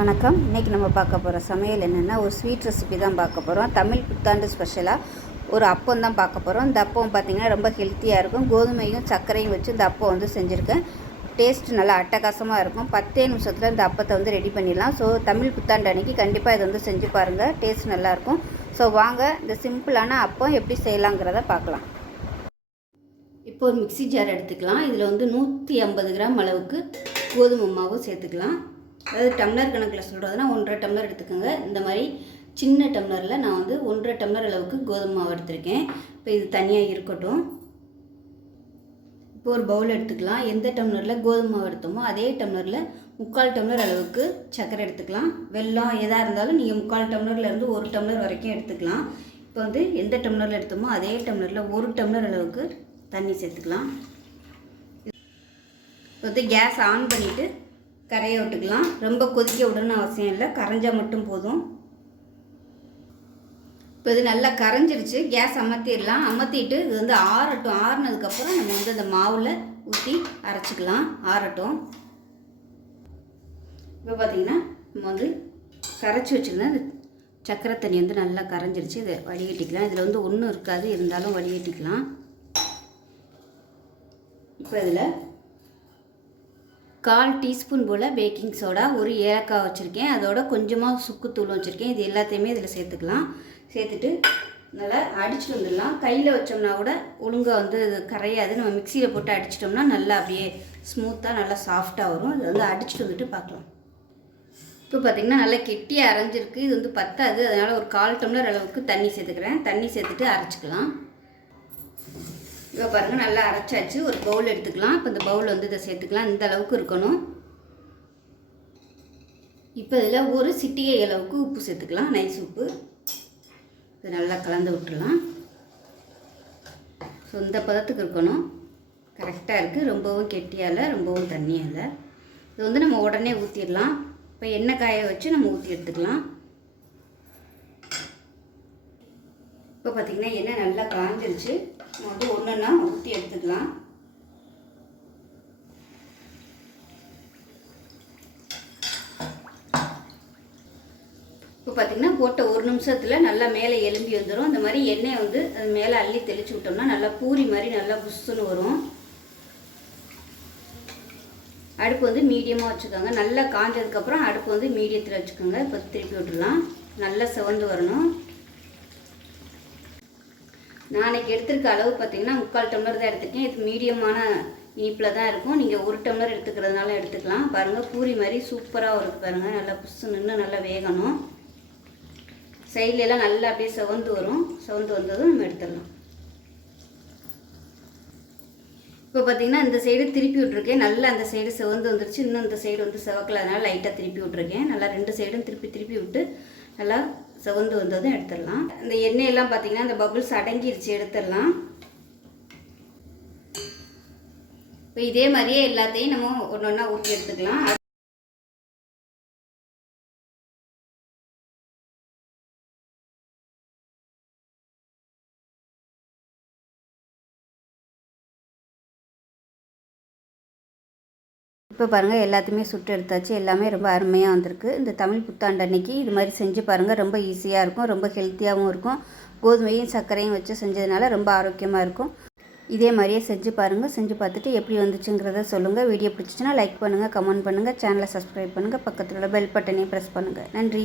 வணக்கம். இன்றைக்கி நம்ம பார்க்க போகிற சமையல் என்னென்னா ஒரு ஸ்வீட் ரெசிபி தான் பார்க்க போகிறோம். தமிழ் புத்தாண்டு ஸ்பெஷலாக ஒரு அப்பம் தான் பார்க்க போகிறோம். இந்த அப்பம் பார்த்திங்கன்னா ரொம்ப ஹெல்த்தியாக இருக்கும். கோதுமையும் சர்க்கரையும் வச்சு இந்த அப்பம் வந்து செஞ்சுருக்கேன். டேஸ்ட்டு நல்லா அட்டகாசமாக இருக்கும். 10 நிமிஷத்தில் இந்த அப்பத்தை வந்து ரெடி பண்ணிடலாம். ஸோ தமிழ் புத்தாண்டு அன்றைக்கி கண்டிப்பாக இதை வந்து செஞ்சு பாருங்கள். டேஸ்ட் நல்லாயிருக்கும். ஸோ வாங்க இந்த சிம்பிளான அப்பம் எப்படி செய்யலாங்கிறத பார்க்கலாம். இப்போ ஒரு மிக்ஸி ஜார் எடுத்துக்கலாம். இதில் வந்து 150 கிராம் அளவுக்கு கோதுமை மாவு சேர்த்துக்கலாம். அதாவது டம்ளர் கணக்கில் சொல்கிறதுனா 1.5 டம்ளர் எடுத்துக்கோங்க. இந்த மாதிரி சின்ன டம்ளரில் நான் வந்து 1.5 டம்ளர் அளவுக்கு கோதுமை மாவு எடுத்திருக்கேன். இப்போ இது தனியாக இருக்கட்டும். இப்போ ஒரு பவுல் எடுத்துக்கலாம். எந்த டம்ளரில் கோதுமை மாவு எடுத்தோமோ அதே டம்ளரில் 3/4 டம்ளர் அளவுக்கு சர்க்கரை எடுத்துக்கலாம். வெல்லம் எதாக இருந்தாலும் நீங்கள் 3/4 டம்ளர்லேருந்து 1 டம்ளர் வரைக்கும் எடுத்துக்கலாம். இப்போ வந்து எந்த டம்ளரில் எடுத்தோமோ அதே டம்ளரில் 1 டம்ளர் அளவுக்கு தண்ணி சேர்த்துக்கலாம். இப்போ வந்து கேஸ் ஆன் பண்ணிவிட்டு கரையை விட்டுக்கலாம். ரொம்ப கொதிக்க விடணும்னு அவசியம் இல்லை, கரைஞ்சால் மட்டும் போதும். இப்போ இது நல்லா கரைஞ்சிருச்சு. கேஸ் அமர்த்திடலாம். அமர்த்திட்டு இது வந்து ஆறட்டும். ஆறுனதுக்கப்புறம் நம்ம வந்து அந்த மாவில் ஊற்றி அரைச்சிக்கலாம். ஆறட்டும். இப்போ பார்த்திங்கன்னா நம்ம வந்து கரைச்சி வச்சுருந்தேன் அந்த சக்கரை தண்ணி வந்து நல்லா கரைஞ்சிருச்சு. இதை வடிகட்டிக்கலாம். இதில் வந்து ஒன்றும் இருக்காது, இருந்தாலும் வடிகட்டிக்கலாம். இப்போ இதில் 1/4 டீஸ்பூன் போல் பேக்கிங் சோடா, ஒரு ஏலக்காய் வச்சுருக்கேன், அதோட கொஞ்சமாக சுக்குத்தூள் வச்சுருக்கேன். இது எல்லாத்தையுமே இதில் சேர்த்துக்கலாம். சேர்த்துட்டு நல்லா அடிச்சுட்டு வந்துடலாம். கையில் வச்சோம்னா கூட ஒழுங்காக வந்து இது கரையாது. நம்ம மிக்சியில் போட்டு அடிச்சிட்டோம்னா நல்லா அப்படியே ஸ்மூத்தாக நல்லா சாஃப்டாக வரும். இது வந்து அடிச்சுட்டு வந்துட்டு பார்க்கலாம். இப்போ பார்த்திங்கன்னா நல்லா கெட்டியாக அரைஞ்சிருக்கு. இது வந்து பத்தாது, அதனால் ஒரு 1/4 டம்ளர் அளவுக்கு தண்ணி சேர்த்துக்கிறேன். தண்ணி சேர்த்துட்டு அரைச்சிக்கலாம். இப்போ பாருங்கள் நல்லா அரைச்சாச்சு. ஒரு பவுல் எடுத்துக்கலாம். இப்போ இந்த பவுல் வந்து இதை சேர்த்துக்கலாம். இந்த அளவுக்கு இருக்கணும். இப்போ இதில் ஒரு சிட்டிகை அளவுக்கு உப்பு சேர்த்துக்கலாம், நைஸ் உப்பு. இதை நல்லா கலந்து விட்டுடலாம். ஸோ இந்த பதத்துக்கு இருக்கணும். கரெக்டாக இருக்குது. ரொம்பவும் கெட்டியாக இல்லை, ரொம்பவும் தண்ணியாக இல்லை. இது வந்து நம்ம உடனே ஊற்றிடலாம். இப்போ எண்ணெய் காய வச்சு நம்ம ஊற்றி எடுத்துக்கலாம். இப்போ பார்த்திங்கன்னா எண்ணெய் நல்லா காஞ்சிருச்சு. நம்ம வந்து ஒன்றுன்னா ஊற்றி எடுத்துக்கலாம். இப்போ பார்த்திங்கன்னா போட்ட 1 நிமிஷத்தில் நல்லா மேலே எலும்பி வந்துடும். இந்த மாதிரி எண்ணெயை வந்து அது மேலே அள்ளி தெளித்து விட்டோம்னா நல்லா பூரி மாதிரி நல்லா புஷ்ஷுன்னு வரும். அடுப்பு வந்து மீடியமாக வச்சுக்கோங்க. நல்லா காஞ்சதுக்கப்புறம் அடுப்பு வந்து மீடியத்தில் வச்சுக்கோங்க. இப்போ திருப்பி விட்டுடலாம். நல்லா சிவந்து வரணும். நான் அன்றைக்கி எடுத்துருக்க அளவு பார்த்திங்கன்னா 3/4 டம்ளர் தான் எடுத்துருக்கேன். இது மீடியமான இனிப்பில் தான் இருக்கும். நீங்கள் 1 டம்ளர் எடுத்துக்கிறதுனால எடுத்துக்கலாம். பாருங்கள் பூரி மாதிரி சூப்பராக வருது பாருங்கள். நல்லா புஷ்ஷு நின்று நல்லா வேகணும். சைட்லலாம் நல்லா அப்படியே செவந்து வரும். செவந்து வந்ததும் நம்ம எடுத்துடலாம். இப்போ பார்த்திங்கன்னா இந்த சைடு திருப்பி விட்ருக்கேன். நல்லா அந்த சைடு செவந்து வந்துருச்சு. இன்னும் இந்த சைடு வந்து செவக்கல, அதனால் லைட்டாக திருப்பி விட்ருக்கேன். நல்லா 2 சைடும் திருப்பி விட்டு நல்லா செவந்து வந்ததும் எடுத்துடலாம். இந்த எண்ணெயெல்லாம் பார்த்திங்கன்னா இந்த பபுள்ஸ் அடங்கிருச்சு, எடுத்துடலாம். இப்போ இதே மாதிரியே எல்லாத்தையும் நம்ம ஒன்று ஒன்றா ஊற்றி எடுத்துக்கலாம். இப்போ பாருங்கள் எல்லாத்தையுமே சுட்டு எடுத்தாச்சு. எல்லாமே ரொம்ப அருமையாக வந்திருக்கு. இந்த தமிழ் புத்தாண்டு அன்னைக்கு இது மாதிரி செஞ்சு பாருங்கள். ரொம்ப ஈஸியாக இருக்கும், ரொம்ப ஹெல்த்தியாகவும் இருக்கும். கோதுமையும் சர்க்கரையும் வச்சு செஞ்சதுனால ரொம்ப ஆரோக்கியமாக இருக்கும். இதே மாதிரியே செஞ்சு பாருங்கள். செஞ்சு பார்த்துட்டு எப்படி வந்துச்சுங்கிறத சொல்லுங்கள். வீடியோ பிடிச்சிச்சின்னா லைக் பண்ணுங்கள், கமெண்ட் பண்ணுங்கள், சேனலை சப்ஸ்கிரைப் பண்ணுங்கள், பக்கத்தில் உள்ள பெல் பட்டனையும் ப்ரெஸ் பண்ணுங்கள். நன்றி.